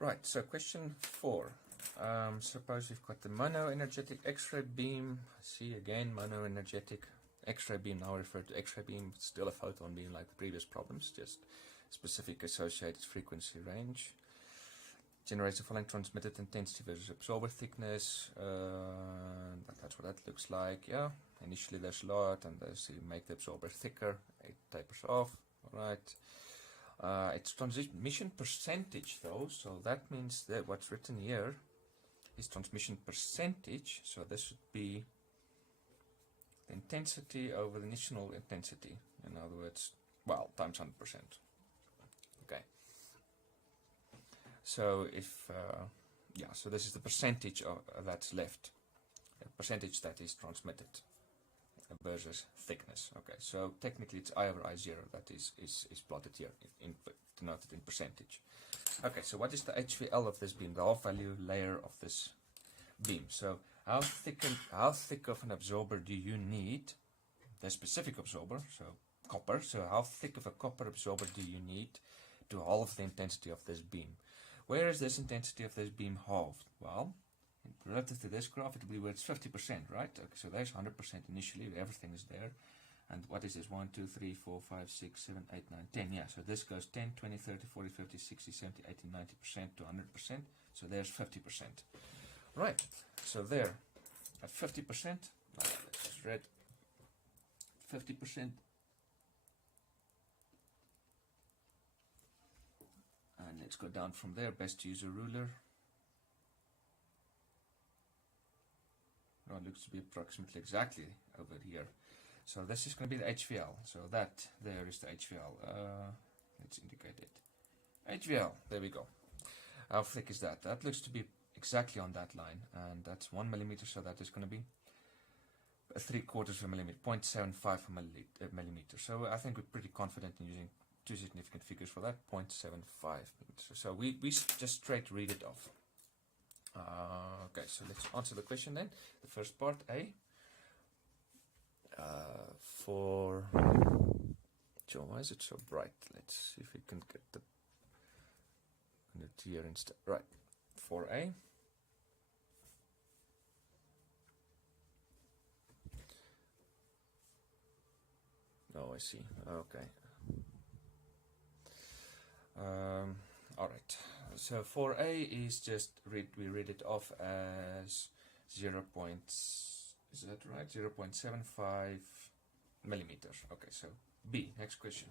Right, so question 4. Suppose we've got the monoenergetic X-ray beam. See again, monoenergetic X-ray beam, now referred to X-ray beam, still a photon beam like the previous problems, just specific associated frequency range. Generates the following transmitted intensity versus absorber thickness. That's what that looks like. Yeah, initially there's a lot, and as you make the absorber thicker, it tapers off. All right. It's transmission percentage though, so that means that what's written here is transmission percentage. So this would be the intensity over the initial intensity. In other words, well, times 100%. Okay. So if, yeah, so this is the percentage that's left, the percentage that is transmitted versus thickness. Okay, so technically it's I over I0 that is plotted here, denoted in percentage. Okay, so what is the HVL of this beam, the half value layer of this beam? So how thick of an absorber do you need, the specific absorber, so copper, so how thick of a copper absorber do you need to halve the intensity of this beam? Where is this intensity of this beam halved? Well, relative to this graph, it will be where it's 50%, right? Okay, so there's 100% initially, everything is there. And what is this? 1, 2, 3, 4, 5, 6, 7, 8, 9, 10. Yeah, so this goes 10, 20, 30, 40, 50, 60, 70, 80, 90% to 100%. So there's 50%. Right, so there, at 50%, let's just read 50%. And let's go down from there. Best to use a ruler. Well, it looks to be approximately exactly over here. So this is going to be the HVL. So that there is the HVL. Let's indicate it. HVL. There we go. How thick is that? That looks to be exactly on that line, and that's 1 millimeter. So that is going to be 3/4 of a millimeter, 0.75 millimeter. So I think we're pretty confident in using two significant figures for that, 0.75 millimeters. So we just straight read it off. Okay, so let's answer the question then. The first part, A. For Joe, why is it so bright? Let's see if we can get the here instead. Right, 4A. Oh, I see. Okay. All right. So 4A is just we read it off as 0. Is that right? 0.75 millimeters. Okay. So B. Next question.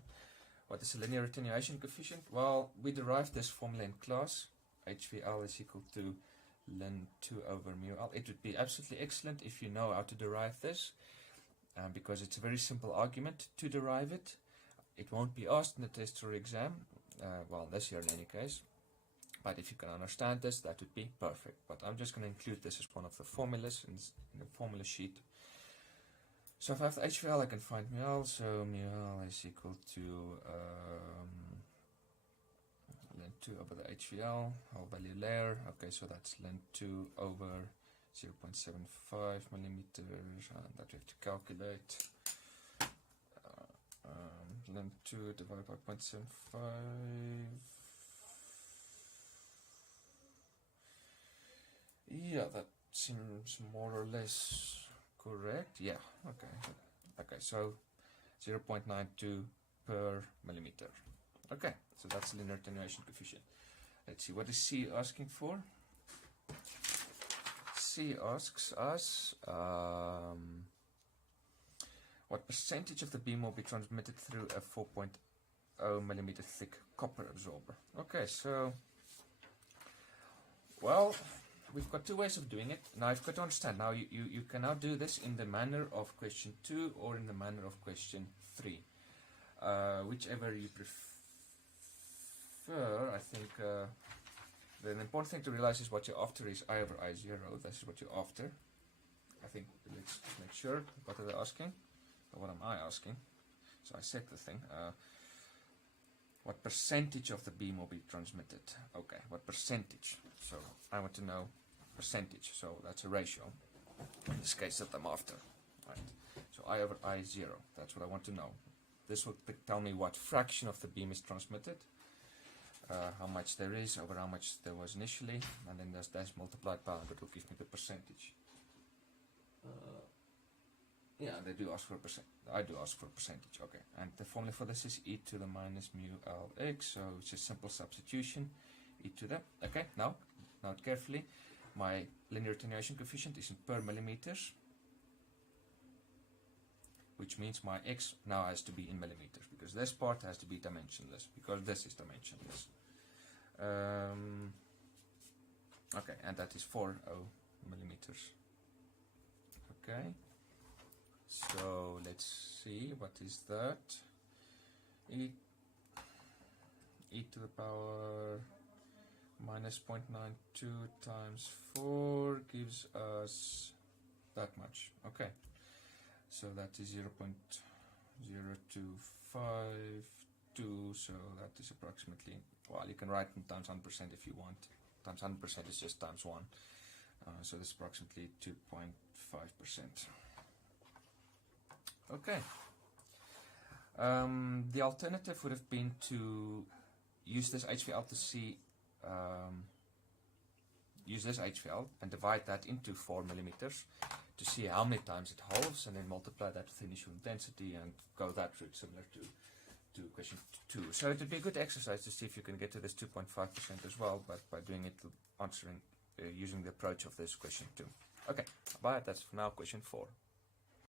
What is the linear attenuation coefficient? Well, we derived this formula in class. HVL is equal to ln 2 over mu L. It would be absolutely excellent if you know how to derive this, because it's a very simple argument to derive it. It won't be asked in the test or exam, well, this year in any case. But if you can understand this, that would be perfect. But I'm just going to include this as one of the formulas in the formula sheet. So if I have the HVL, I can find mu L. So mu L is equal to ln 2 over the HVL, whole value layer. Okay, so that's ln 2 over 0.75 millimeters, and that we have to calculate. Ln 2 divided by 0.75. Yeah, that seems more or less correct. Yeah, okay. Okay, so 0.92 per millimeter. Okay, so that's the linear attenuation coefficient. Let's see, what is C asking for? C asks us what percentage of the beam will be transmitted through a 4.0 millimeter thick copper absorber. Okay, so, well, we've got two ways of doing it. Now you've got to understand, now you can now do this in the manner of question 2 or in the manner of question 3. Whichever you prefer. I think the important thing to realize is what you're after is I over I0. This is what you're after. I think, let's make sure, what are they asking? Or what am I asking? So I set the thing. What percentage of the beam will be transmitted? Okay, what percentage? So I want to know percentage, so that's a ratio. In this case that I'm after. Right. So I over I0, that's what I want to know. This will tell me what fraction of the beam is transmitted. how much there is over how much there was initially, and then there's dash multiplied by, that will give me the percentage. Yeah, they do ask for a percent. I do ask for a percentage, okay. And the formula for this is e to the minus mu lx, so it's a simple substitution. E to the, okay, now, note carefully, my linear attenuation coefficient is in per millimeters, which means my x now has to be in millimeters, because this part has to be dimensionless, because this is dimensionless. Okay, and that is 40 millimeters. Okay, so let's see, what is that? E to the power minus 0.92 times 4 gives us that much. Okay, so that is 0.0252, so that is approximately, well, you can write it times 100% if you want. Times 100% is just times 1, so this is approximately 2.5%. Okay. The alternative would have been to use this HVL to see, use this HVL and divide that into 4 millimeters to see how many times it halves, and then multiply that with the initial intensity and go that route, similar to question 2. So it would be a good exercise to see if you can get to this 2.5% as well, but by doing it, answering using the approach of this question 2. Okay, bye. That's for now question 4.